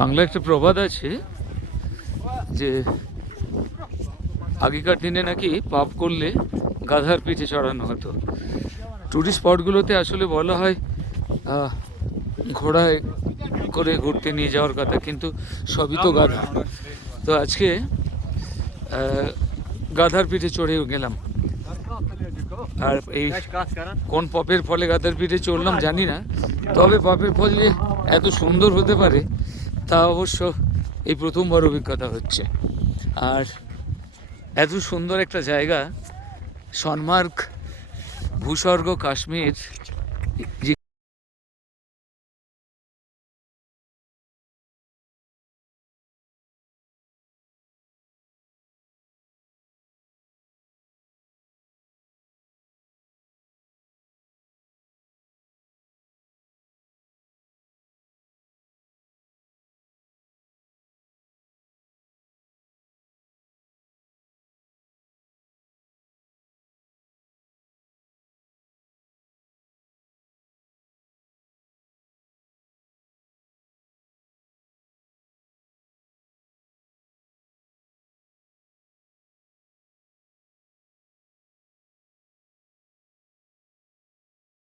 বাংলা একটা প্রবাদ আছে যে আগেকার দিনে নাকি পাপ করলে গাধার পিঠে চড়ানো হতো। টুরিস্ট স্পটগুলোতে আসলে বলা হয় ঘোড়ায় করে ঘুরতে নিয়ে যাওয়ার কথা, কিন্তু সবই তো গাধা। তো আজকে গাধার পিঠে চড়েও গেলাম। আর এই কোন পাপের ফলে গাধার পিঠে চড়লাম জানি না, তবে পাপের ফল যে এত সুন্দর হতে পারে তা অবশ্য এই প্রথমবার অভিজ্ঞতা হচ্ছে। আর এত সুন্দর একটা জায়গা, সোনমার্গ, ভূস্বর্গ, কাশ্মীর,